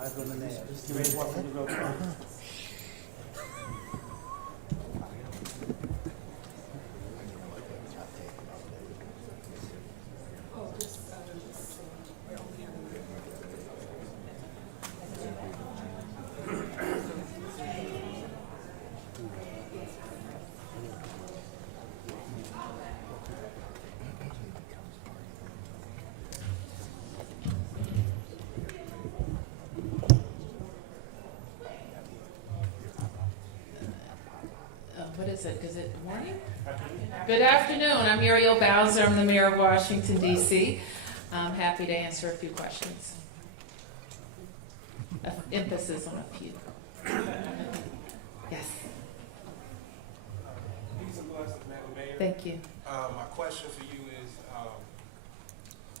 Eyes on the man. You ready to walk through the road? What is it? Is it morning? Good afternoon. I'm Muriel Bowser. I'm the mayor of Washington, D.C. I'm happy to answer a few questions. Emphasis on a few. Yes. Peace and blessings, Madam Mayor. Thank you. My question for you is,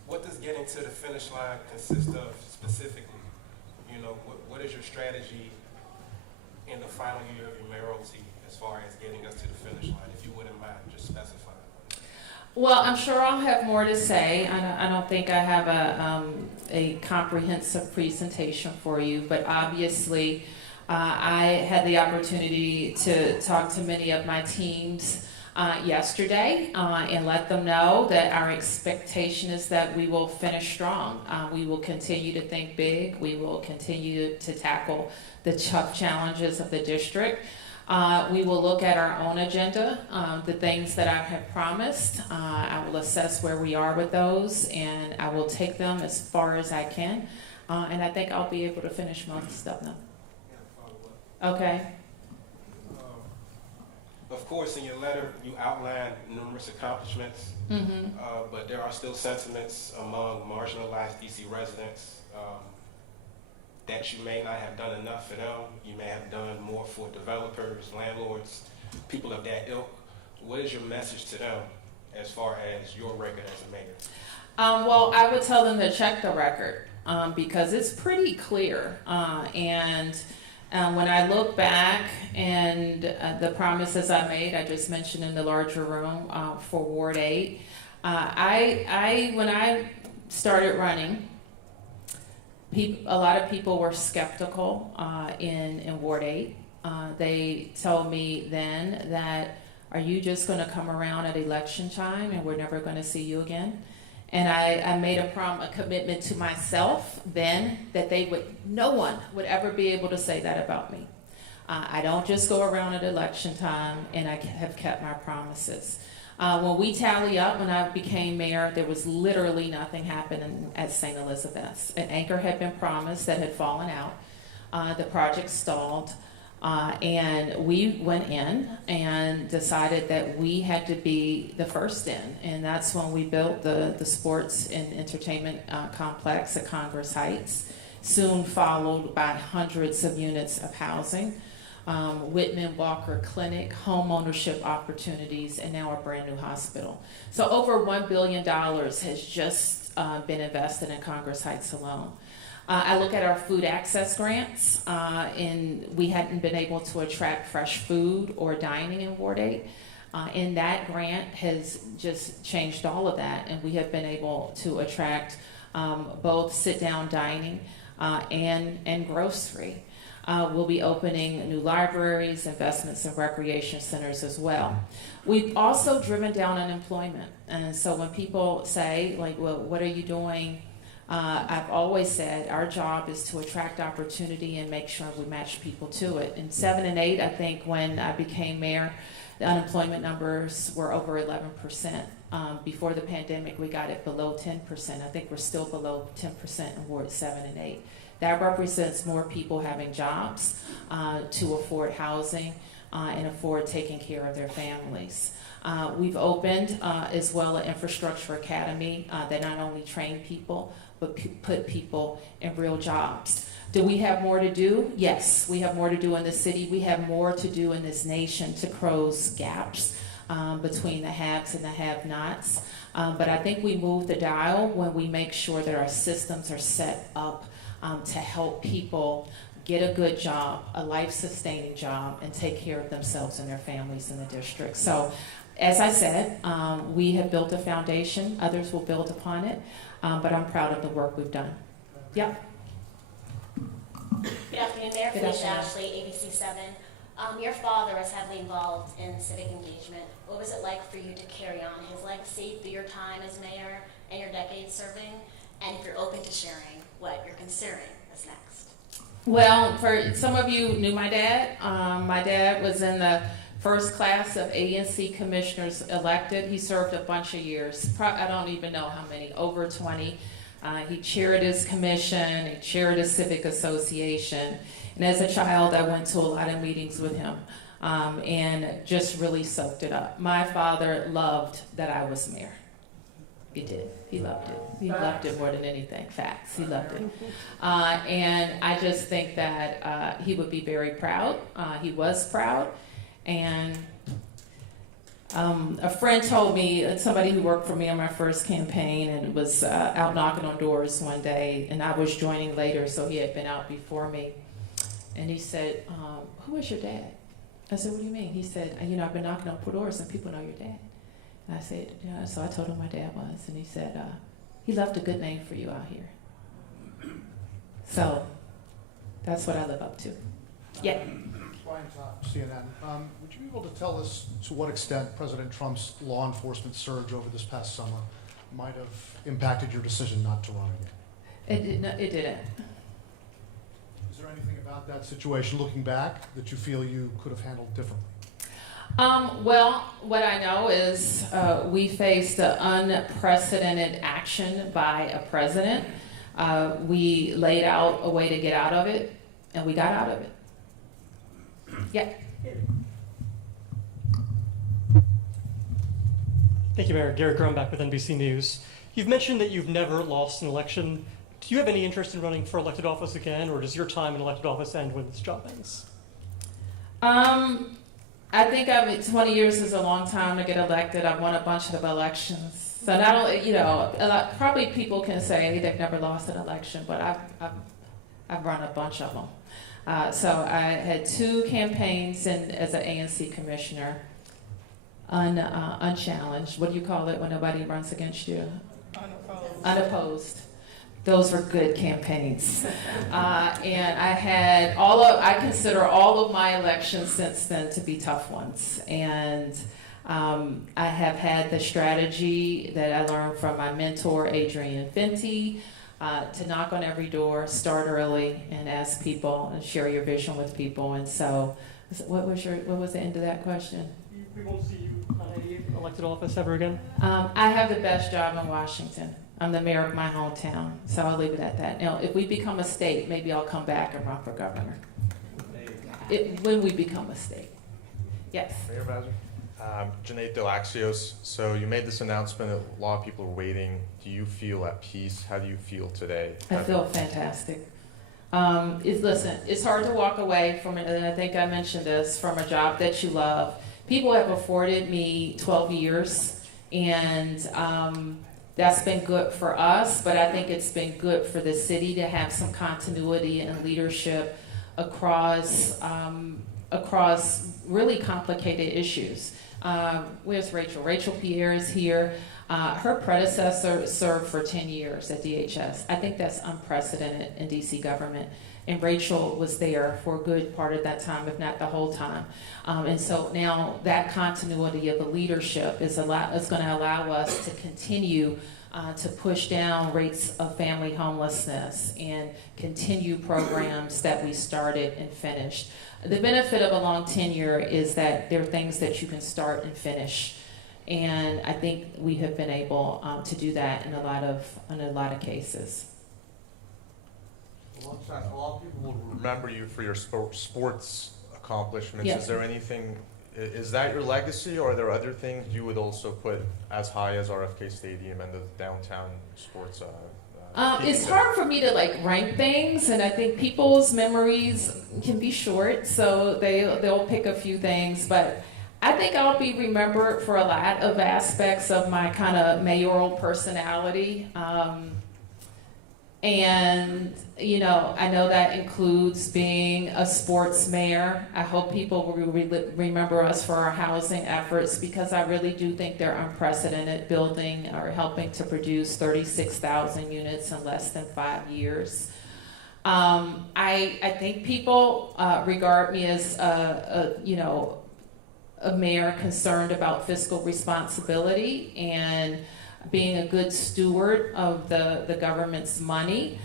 what does getting to the finish line consist of specifically? You know, what is your strategy in the final year of your mayoralty as far as getting us to the finish line? If you wouldn't mind just specifying. Well, I'm sure I'll have more to say. I don't think I have a comprehensive presentation for you, but obviously I had the opportunity to talk to many of my teams yesterday and let them know that our expectation is that we will finish strong. We will continue to think big. We will continue to tackle the tough challenges of the district. We will look at our own agenda, the things that I have promised. I will assess where we are with those, and I will take them as far as I can. And I think I'll be able to finish most of them. Okay. Of course, in your letter, you outlined numerous accomplishments, but there are still sentiments among marginalized D.C. residents that you may not have done enough for them. You may have done more for developers, landlords, people of that ilk. What is your message to them as far as your record as a mayor? Well, I would tell them to check the record because it's pretty clear. And when I look back and the promises I made, I just mentioned in the larger room for Ward 8, when I started running, a lot of people were skeptical in Ward 8. They told me then that, are you just going to come around at election time and we're never going to see you again? And I made a commitment to myself then that no one would ever be able to say that about me. I don't just go around at election time, and I have kept my promises. When we tally up, when I became mayor, there was literally nothing happening at St. Elizabeth's. An anchor had been promised that had fallen out. The project stalled. And we went in and decided that we had to be the first in. And that's when we built the sports and entertainment complex at Congress Heights, soon followed by hundreds of units of housing. Whitman Walker Clinic, home ownership opportunities, and now a brand new hospital. So over $1 billion has just been invested in Congress Heights alone. I look at our food access grants, and we hadn't been able to attract fresh food or dining in Ward 8. And that grant has just changed all of that, and we have been able to attract both sit-down dining and grocery. We'll be opening new libraries, investments in recreation centers as well. We've also driven down unemployment. And so when people say, like, well, what are you doing? I've always said our job is to attract opportunity and make sure we match people to it. In 7 and 8, I think when I became mayor, The unemployment numbers were over 11%. Before the pandemic, we got it below 10%. I think we're still below 10% in Ward 7 and 8. That represents more people having jobs to afford housing and afford taking care of their families. We've opened as well an infrastructure academy that not only train people, but put people in real jobs. Do we have more to do? Yes, we have more to do in the city. We have more to do in this nation to close gaps between the haves and the have-nots. But I think we move the dial when we make sure that our systems are set up to help people get a good job, a life-sustaining job, and take care of themselves and their families in the district. So, as I said, we have built a foundation. Others will build upon it, but I'm proud of the work we've done. Yep. Good afternoon, Mayor. Good Felicia afternoon. Ashley, ABC 7. Your father was heavily involved in civic engagement. What was it like for you to carry on his legacy through your time as mayor and your decades serving? And if you're open to sharing what you're considering as next? Well, for some of you knew my dad. My dad was in the first class of ANC commissioners elected. He served a bunch of years. I don't even know how many, over 20. He chaired his commission, he chaired his civic association. And as a child, I went to a lot of meetings with him and just really soaked it up. My father loved that I was mayor. He did. He loved it. He loved it more than anything. Facts. He loved it. And I just think that he would be very proud. He was proud. And a friend told me, somebody who worked for me on my first campaign and was out knocking on doors one day, and I was joining later, so he had been out before me. And he said, who is your dad? I said, what do you mean? He said, I've been knocking on doors and people know your dad. And I said, yeah. So I told him my dad was, and he said, he left a good name for you out here. So that's what I live up to. Yeah. Brian Topp, CNN. Would you be able to tell us to what extent President Trump's law enforcement surge over this past summer might have impacted your decision not to run again? It didn't. Is there anything about that situation, looking back, that you feel you could have handled differently? Well, what I know is we faced an unprecedented action by a president. We laid out a way to get out of it, and we got out of it. Yeah. Thank you, Mayor. Garrett Grumback with NBC News. You've mentioned that you've never lost an election. Do you have any interest in running for elected office again, or does your time in elected office end when this job ends? I think 20 years is a long time to get elected. I've won a bunch of elections. So not only, probably people can say they've never lost an election, but I've run a bunch of them. So I had 2 campaigns as an ANC commissioner, unchallenged. What do you call it when nobody runs against you? Unopposed. Unopposed. Those were good campaigns. And I had I consider all of my elections since then to be tough ones. And I have had the strategy that I learned from my mentor, Adrian Fenty, to knock on every door, start early, and ask people and share your vision with people. And so, what was the end of that question? We won't see you on any elected office ever again? I have the best job in Washington. I'm the mayor of my hometown, so I'll leave it at that. Now, if we become a state, maybe I'll come back and run for governor. When we become a state. Yes. Mayor Bowser. Janae Delaxios. So you made this announcement that a lot of people are waiting. Do you feel at peace? How do you feel today? I feel fantastic. Listen, it's hard to walk away from it, and I think I mentioned this, from a job that you love. People have afforded me 12 years, and that's been good for us, but I think it's been good for the city to have some continuity and leadership across really complicated issues. Where's Rachel? Rachel Pierre is here. Her predecessor served for 10 years at DHS. I think that's unprecedented in DC government. And Rachel was there for a good part of that time, if not the whole time. And so now that continuity of the leadership is going to allow us to continue to push down rates of family homelessness and continue programs that we started and finished. The benefit of a long tenure is that there are things that you can start and finish. And I think we have been able to do that in a lot of cases. A lot of people will remember you for your sports accomplishments. Yeah. Is there anything, is that your legacy, or are there other things you would also put as high as RFK Stadium and the downtown sports? It's hard for me to rank things, and I think people's memories can be short, so they'll pick a few things, but I think I'll be remembered for a lot of aspects of my kind of mayoral personality. And, I know that includes being a sports mayor. I hope people will remember us for our housing efforts, because I really do think they're unprecedented, building or helping to produce 36,000 units in less than 5 years. I think people regard me as a mayor concerned about fiscal responsibility and being a good steward of the government's money.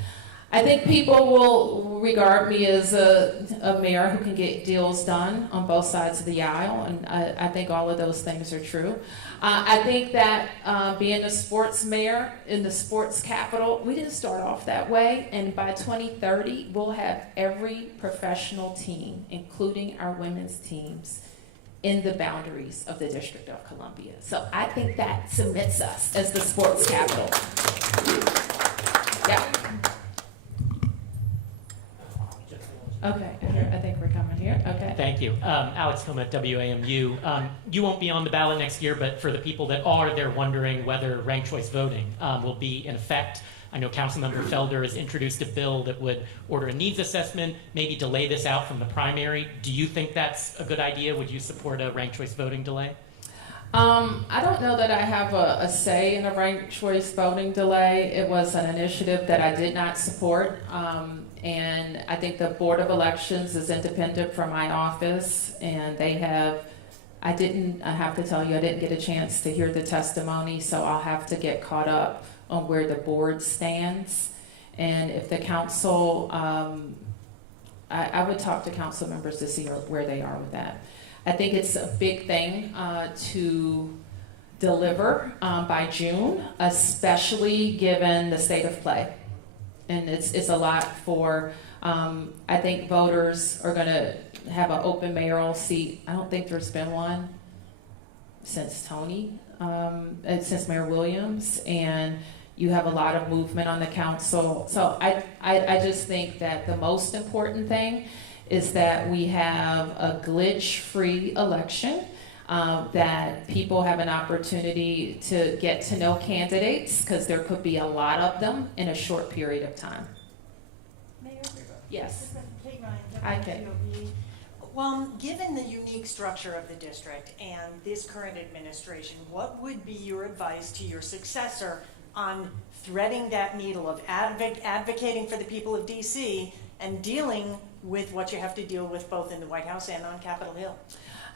I think people will regard me as a mayor who can get deals done on both sides of the aisle, and I think all of those things are true. I think that being a sports mayor in the sports capital, we didn't start off that way, and by 2030, we'll have every professional team, including our women's teams, in the boundaries of the District of Columbia. So I think that cements us as the sports capital. Yeah. Okay, I think we're coming here. Okay. Thank you. Alex Hillman at WAMU. You won't be on the ballot next year, but for the people that are, they're wondering whether ranked choice voting will be in effect. I know Councilmember Felder has introduced a bill that would order a needs assessment, maybe delay this out from the primary. Do you think that's a good idea? Would you support a ranked choice voting delay? I don't know that I have a say in a ranked choice voting delay. It was an initiative that I did not support. And I think the Board of Elections is independent from my office, and I have to tell you, I didn't get a chance to hear the testimony, so I'll have to get caught up on where the board stands. And if the council, I would talk to council members to see where they are with that. I think it's a big thing to deliver by June, especially given the state of play. And it's a lot for, I think voters are going to have an open mayoral seat. I don't think there's been one since since Mayor Williams, and you have a lot of movement on the council. So I just think that the most important thing is that we have a glitch-free election, that people have an opportunity to get to know candidates, because there could be a lot of them in a short period of time. Mayor? Yes. Kate Ryan, Hi, Kate. WPOB. Well, given the unique structure of the district and this current administration, what would be your advice to your successor on threading that needle of advocating for the people of DC and dealing with what you have to deal with both in the White House and on Capitol Hill?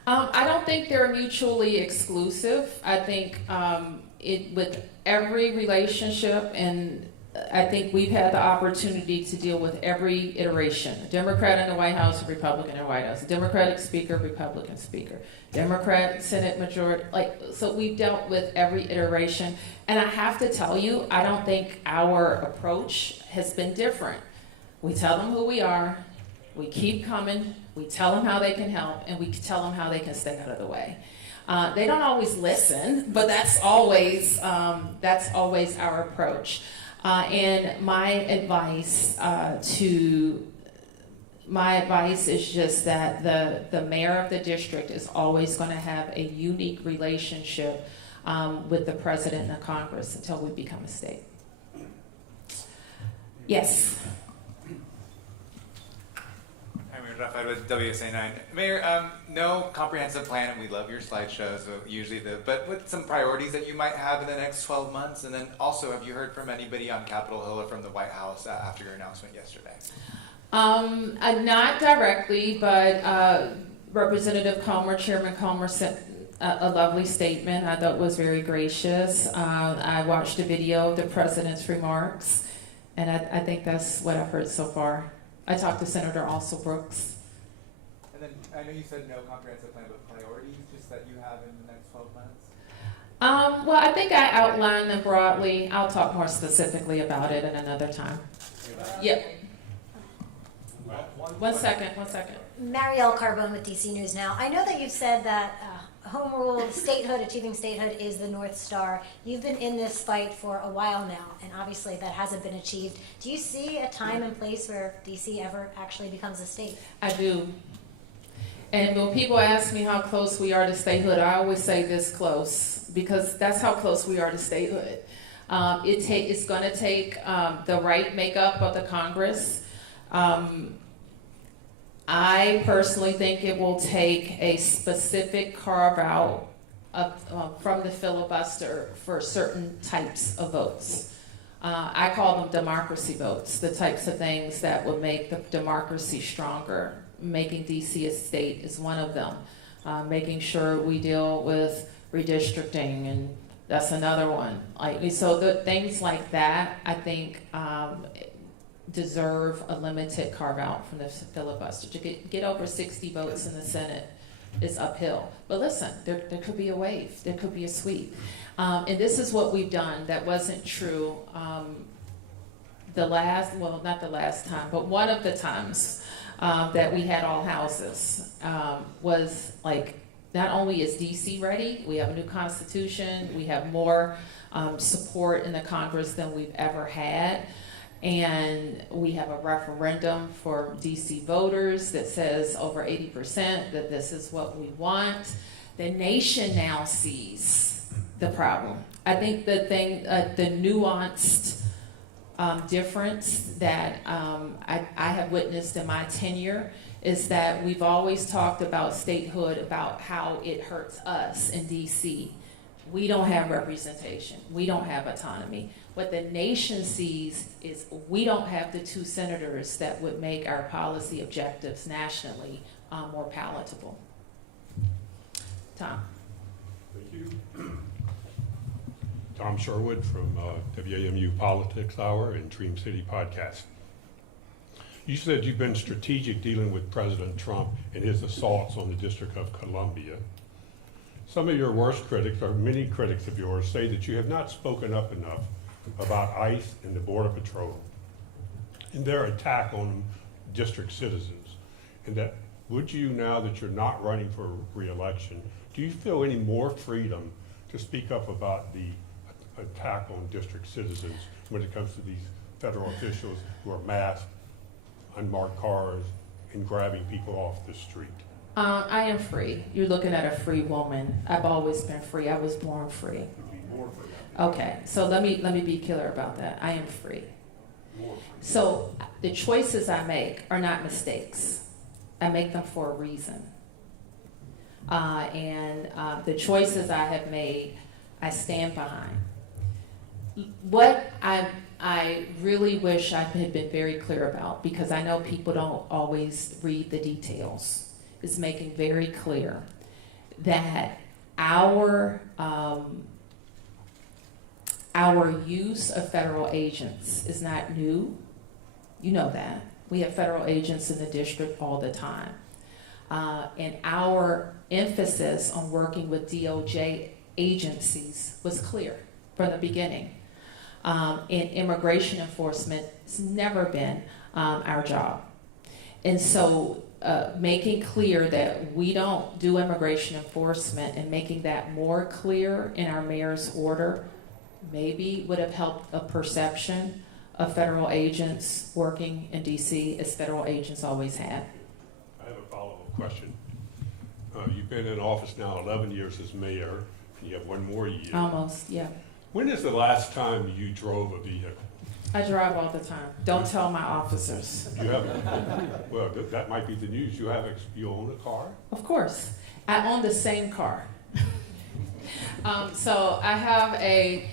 I don't think they're mutually exclusive. I think with every relationship, and I think we've had the opportunity to deal with every iteration. A Democrat in the White House, a Republican in the White House, a Democratic speaker, Republican speaker, Democrat Senate majority. So we've dealt with every iteration. And I have to tell you, I don't think our approach has been different. We tell them who we are, we keep coming, we tell them how they can help, and we tell them how they can stay out of the way. They don't always listen, but that's always our approach. And my advice is just that the mayor of the district is always going to have a unique relationship with the president and the Congress until we become a state. Yes. Hi, Mayor Rafael with WSA9. Mayor, no comprehensive plan, and we love your slideshows, but with some priorities that you might have in the next 12 months, and then also, have you heard from anybody on Capitol Hill or from the White House after your announcement yesterday? Not directly, but Representative Comer, Chairman Comer sent a lovely statement. I thought was very gracious. I watched a video of the president's remarks, and I think that's what I've heard so far. I talked to Senator Also Brooks. And then I know you said no comprehensive plan, but priorities just that you have in the next 12 months? Well, I think I outlined them broadly. I'll talk more specifically about it at another time. Yep. One second. Marielle Carbone with DC News Now. I know that you've said that home rule, statehood, achieving statehood is the North Star. You've been in this fight for a while now, and obviously that hasn't been achieved. Do you see a time and place where DC ever actually becomes a state? I do. And when people ask me how close we are to statehood, I always say this close, because that's how close we are to statehood. It's going to take the right makeup of the Congress. I personally think it will take a specific carve out from the filibuster for certain types of votes. I call them democracy votes, the types of things that would make the democracy stronger. Making DC a state is one of them. Making sure we deal with redistricting, and that's another one. So the things like that, I think, deserve a limited carve out from the filibuster. To get over 60 votes in the Senate is uphill. But listen, there could be a wave, there could be a sweep. And this is what we've done that wasn't true not the last time, but one of the times that we had all houses was like, not only is DC ready, we have a new constitution, we have more support in the Congress than we've ever had. And we have a referendum for DC voters that says over 80% that this is what we want. The nation now sees the problem. I think the nuanced difference that I have witnessed in my tenure is that we've always talked about statehood, about how it hurts us in DC. We don't have representation. We don't have autonomy. What the nation sees is we don't have the 2 senators that would make our policy objectives nationally more palatable. Tom. Thank you. Tom Sherwood from WAMU Politics Hour and Dream City Podcast. You said you've been strategic dealing with President Trump and his assaults on the District of Columbia. Some of your worst critics, or many critics of yours, say that you have not spoken up enough about ICE and the Border Patrol and their attack on district citizens. And that, would you, now that you're not running for re-election, do you feel any more freedom to speak up about the attack on district citizens when it comes to these federal officials who are masked, unmarked cars, and grabbing people off the street? I am free. You're looking at a free woman. I've always been free. I was born free. Okay, so let me be clear about that. I am free. So the choices I make are not mistakes. I make them for a reason. And the choices I have made, I stand behind. What I really wish I had been very clear about, because I know people don't always read the details, is making very clear that our use of federal agents is not new. You know that. We have federal agents in the district all the time. And our emphasis on working with DOJ agencies was clear from the beginning. In immigration enforcement, it's never been our job. And so making clear that we don't do immigration enforcement and making that more clear in our mayor's order maybe would have helped a perception of federal agents working in DC as federal agents always have. I have a follow-up question. You've been in office now 11 years as mayor, and you have 1 more year. Almost, yeah. When is the last time you drove a vehicle? I drive all the time. Don't tell my officers. You have, well, that might be the news. You own a car? Of course. I own the same car. So I have a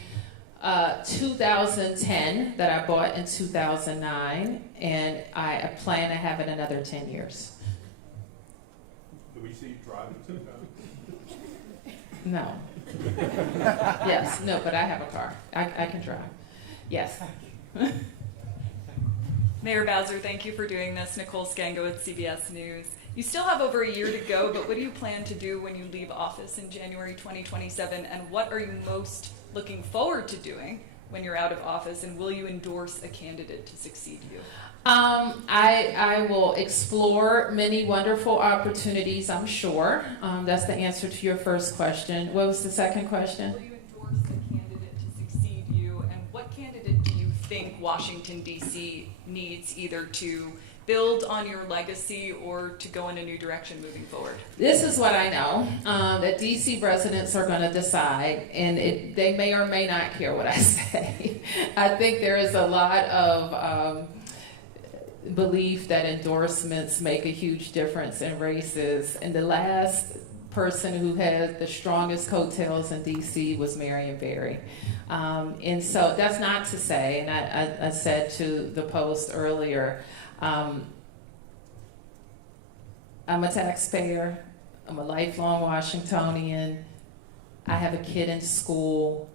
2010 that I bought in 2009, and I plan to have it another 10 years. Do we see you driving 2000? No. Yes, no, but I have a car. I can drive. Yes. Mayor Bowser, thank you for doing this. Nicole Scango with CBS News. You still have over a year to go, but what do you plan to do when you leave office in January 2027? And what are you most looking forward to doing when you're out of office? And will you endorse a candidate to succeed you? I will explore many wonderful opportunities, I'm sure. That's the answer to your first question. What was the second question? Will you endorse a candidate to succeed you? And what candidate do you think Washington, D.C. needs either to build on your legacy or to go in a new direction moving forward? This is what I know, that DC residents are going to decide, and they may or may not care what I say. I think there is a lot of belief that endorsements make a huge difference in races, and the last person who had the strongest coattails in DC was Marion Barry. And so that's not to say, and I said to the Post earlier, I'm a taxpayer, I'm a lifelong Washingtonian, I have a kid in school,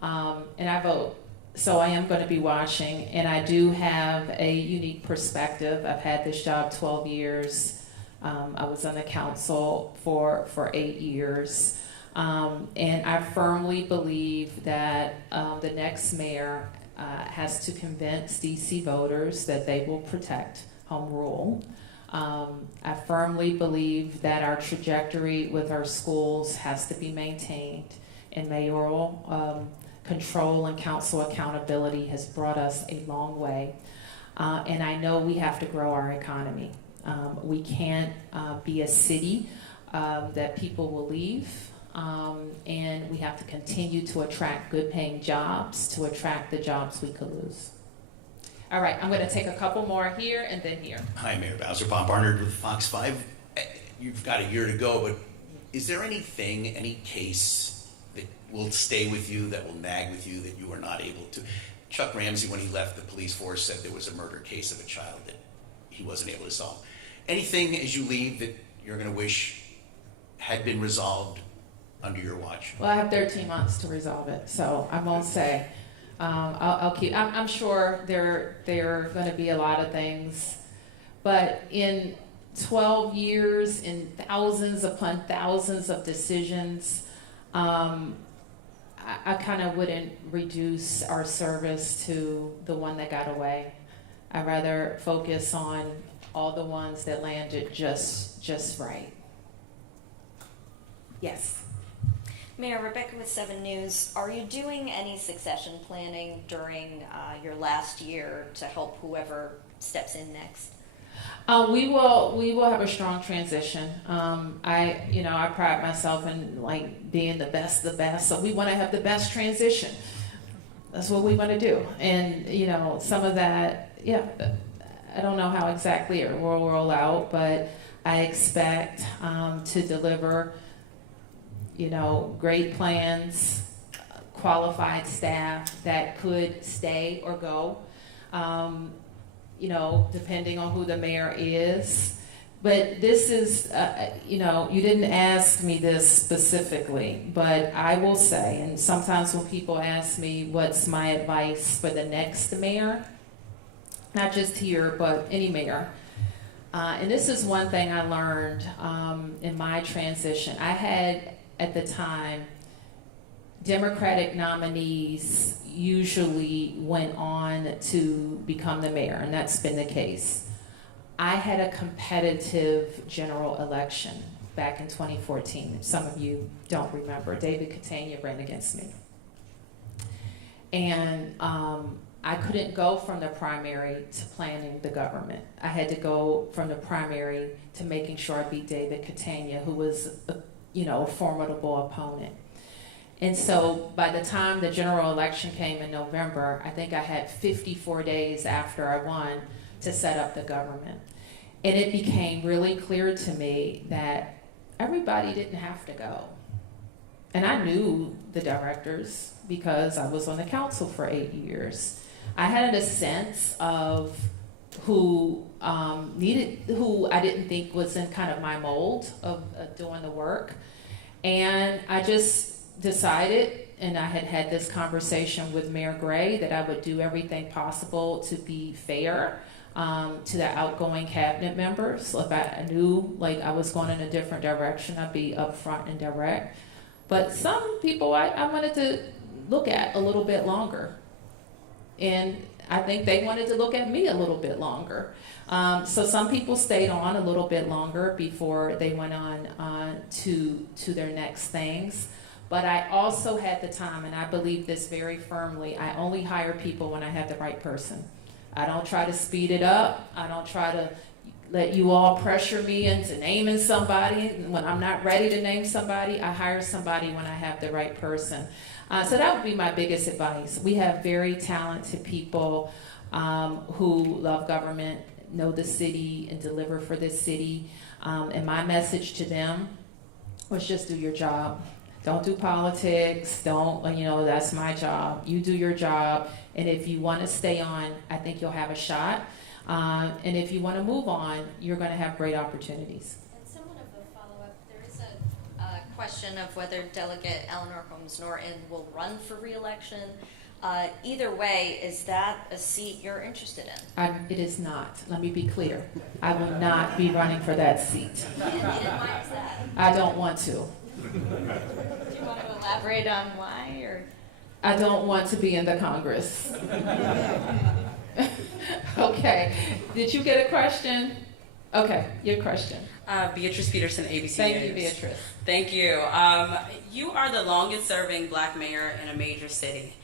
and I vote. So I am going to be watching, and I do have a unique perspective. I've had this job 12 years. I was on the council for 8 years. And I firmly believe that the next mayor has to convince DC voters that they will protect home rule. I firmly believe that our trajectory with our schools has to be maintained, and mayoral control and council accountability has brought us a long way. And I know we have to grow our economy. We can't be a city that people will leave. And we have to continue to attract good paying jobs, to attract the jobs we could lose. All right, I'm going to take a couple more here and then here. Hi, Mayor Bowser. Bob Barnard with Fox 5. You've got a year to go, but is there anything, any case that will stay with you, that will nag with you, that you are not able to? Chuck Ramsey, when he left the police force, said there was a murder case of a child that he wasn't able to solve. Anything as you leave that you're going to wish had been resolved under your watch? Well, I have 13 months to resolve it, so I won't say. I'll keep. I'm sure there are going to be a lot of things, but in 12 years, in thousands upon thousands of decisions, I kind of wouldn't reduce our service to the one that got away. I'd rather focus on all the ones that landed just right. Yes. Mayor, Rebecca with 7 News. Are you doing any succession planning during your last year to help whoever steps in next? We will have a strong transition. I pride myself in like being the best, so we want to have the best transition. That's what we want to do. And some of that, I don't know how exactly it will roll out, but I expect to deliver great plans, qualified staff that could stay or go, depending on who the mayor is. But this is, you didn't ask me this specifically, but I will say, and sometimes when people ask me what's my advice for the next mayor, not just here, but any mayor, and this is one thing I learned in my transition. I had, at the time, Democratic nominees usually went on to become the mayor, and that's been the case. I had a competitive general election back in 2014. Some of you don't remember. David Catania ran against me. And I couldn't go from the primary to planning the government. I had to go from the primary to making sure I beat David Catania, who was a formidable opponent. And so by the time the general election came in November, I think I had 54 days after I won to set up the government. And it became really clear to me that everybody didn't have to go. And I knew the directors because I was on the council for 8 years. I had a sense of who I didn't think was in kind of my mold of doing the work. And I just decided, and I had had this conversation with Mayor Gray, that I would do everything possible to be fair to the outgoing cabinet members. So if I knew like I was going in a different direction, I'd be upfront and direct. But some people I wanted to look at a little bit longer. And I think they wanted to look at me a little bit longer. So some people stayed on a little bit longer before they went on to their next things. But I also had the time, and I believe this very firmly, I only hire people when I have the right person. I don't try to speed it up. I don't try to let you all pressure me into naming somebody. When I'm not ready to name somebody, I hire somebody when I have the right person. So that would be my biggest advice. We have very talented people who love government, know the city, and deliver for this city. And my message to them was just do your job. Don't do politics. Don't, that's my job. You do your job. And if you want to stay on, I think you'll have a shot. And if you want to move on, you're going to have great opportunities. And somewhat of a follow-up, there is a question of whether Delegate Eleanor Holmes Norton will run for re-election. Either way, is that a seat you're interested in? It is not. Let me be clear. I will not be running for that seat. And why is that? I don't want to. Do you want to elaborate on why? Or I don't want to be in the Congress. Okay. Did you get a question? Okay, your question. Beatrice Peterson, ABC Thank News. you, Beatrice. Thank you. You are the longest serving black mayor in a major city,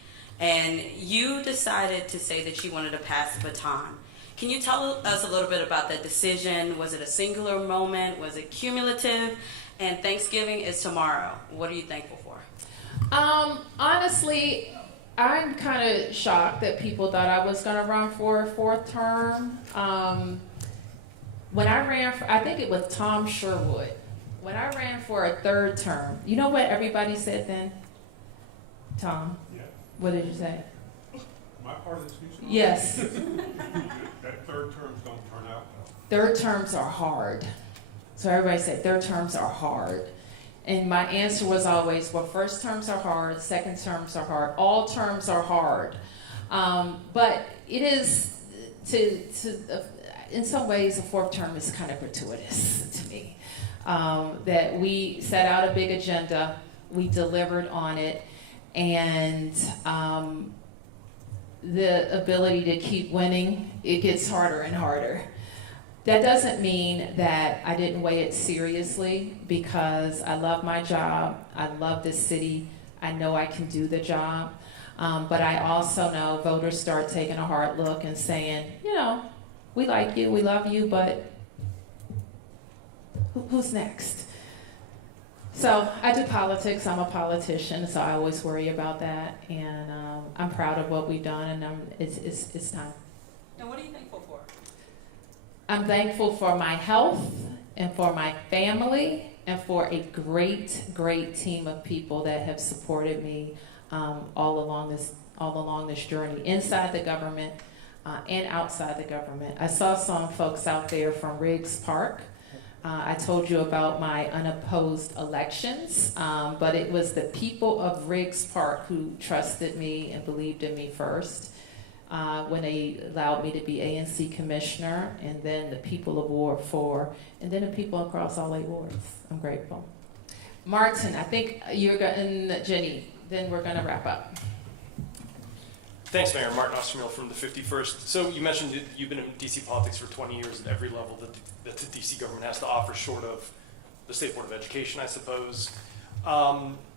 and you decided to say that you wanted to pass the baton. Can you tell us a little bit about that decision? Was it a singular moment? Was it cumulative? And Thanksgiving is tomorrow. What are you thankful for? Honestly, I'm kind of shocked that people thought I was going to run for a fourth term. When I ran for, I think it was Tom Sherwood. When I ran for a third term, you know what everybody said then? Tom? Yeah. What did you say? My part of this news? Yes. That third terms don't turn out well. Third terms are hard. So everybody said third terms are hard. And my answer was always, well, first terms are hard, second terms are hard, all terms are hard. But it is, in some ways, a fourth term is kind of gratuitous to me. That we set out a big agenda, we delivered on it, and the ability to keep winning, it gets harder and harder. That doesn't mean that I didn't weigh it seriously, because I love my job, I love this city, I know I can do the job, but I also know voters start taking a hard look and saying, we like you, we love you, but who's next? So I do politics, I'm a politician, so I always worry about that, and I'm proud of what we've done, and it's time. And what are you thankful for? I'm thankful for my health and for my family and for a great, great team of people that have supported me all along this journey, inside the government and outside the government. I saw some folks out there from Riggs Park. I told you about my unopposed elections, but it was the people of Riggs Park who trusted me and believed in me first. When they allowed me to be ANC commissioner, and then the people of Ward 4, and then the people across all 8 wards. I'm grateful. Martin, I think you're going, Jenny, then we're going to wrap up. Thanks, Mayor. Martin Ostermiel from the 51st. So you mentioned that you've been in DC politics for 20 years at every level that the DC government has to offer, short of the State Board of Education, I suppose.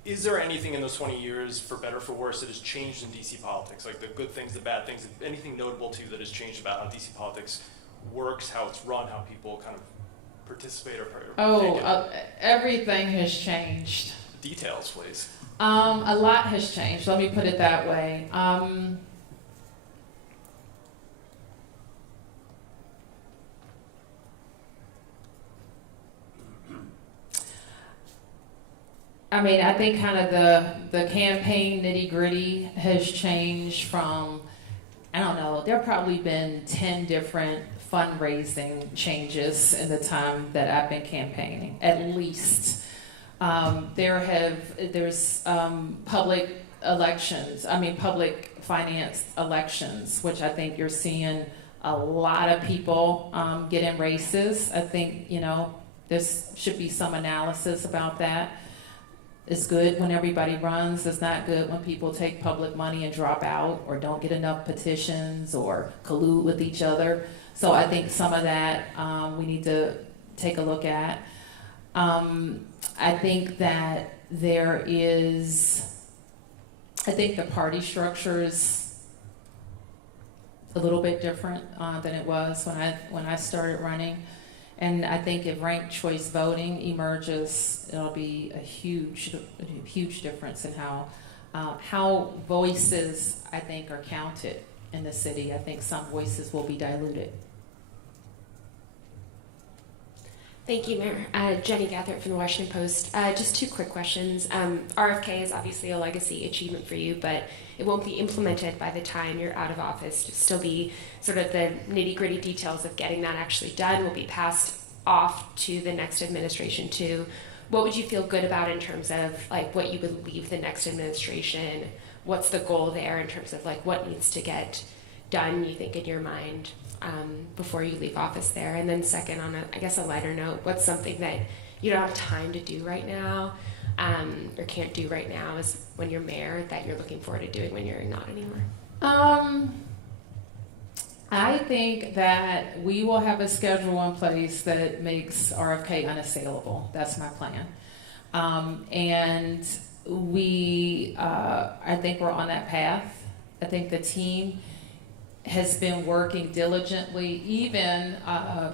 Is there anything in those 20 years, for better or for worse, that has changed in DC politics? Like the good things, the bad things, anything notable to you that has changed about how DC politics works, how it's run, how people kind of participate or everything has changed. Details, please. A lot has changed. Let me put it that way. I think kind of the campaign nitty-gritty has changed from, there have probably been 10 different fundraising changes in the time that I've been campaigning, at least. There's public elections, public finance elections, which I think you're seeing a lot of people get in races. I think, there should be some analysis about that. It's good when everybody runs. It's not good when people take public money and drop out or don't get enough petitions or collude with each other. So I think some of that we need to take a look at. I think that I think the party structure is a little bit different than it was when I started running. And I think if ranked choice voting emerges, it'll be a huge difference in how voices, I think, are counted in the city. I think some voices will be diluted. Thank you, Mayor. Jenny Gathert from the Washington Post. Just two quick questions. RFK is obviously a legacy achievement for you, but it won't be implemented by the time you're out of office. It'll still be sort of the nitty-gritty details of getting that actually done will be passed off to the next administration too. What would you feel good about in terms of like what you would leave the next administration? What's the goal there in terms of like what needs to get done, you think, in your mind before you leave office there? And then second, on a lighter note, what's something that you don't have time to do right now or can't do right now is when you're mayor that you're looking forward to doing when you're not anymore? I think that we will have a schedule in place that makes RFK unassailable. That's my plan. And I think we're on that path. I think the team has been working diligently. Even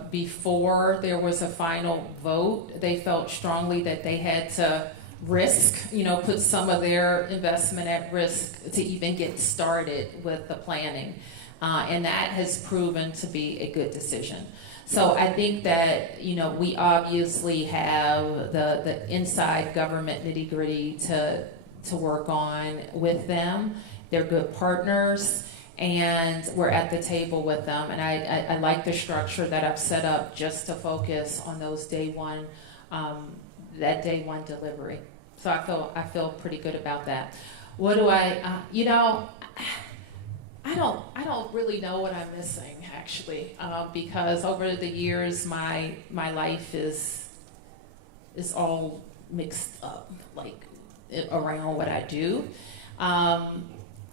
before there was a final vote, they felt strongly that they had to risk, put some of their investment at risk to even get started with the planning. And that has proven to be a good decision. So I think that, we obviously have the inside government nitty-gritty to work on with them. They're good partners, and we're at the table with them. And I like the structure that I've set up just to focus on those that day one delivery. So I feel pretty good about that. What do I don't really know what I'm missing, actually, because over the years, my life is all mixed up, like around what I do.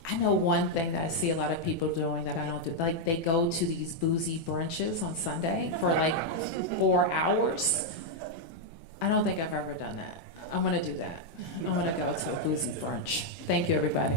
I know one thing that I see a lot of people doing that I don't do. Like they go to these boozy brunches on Sunday for like 4 hours. I don't think I've ever done that. I'm gonna do that. I'm gonna go to a boozy brunch. Thank you, everybody.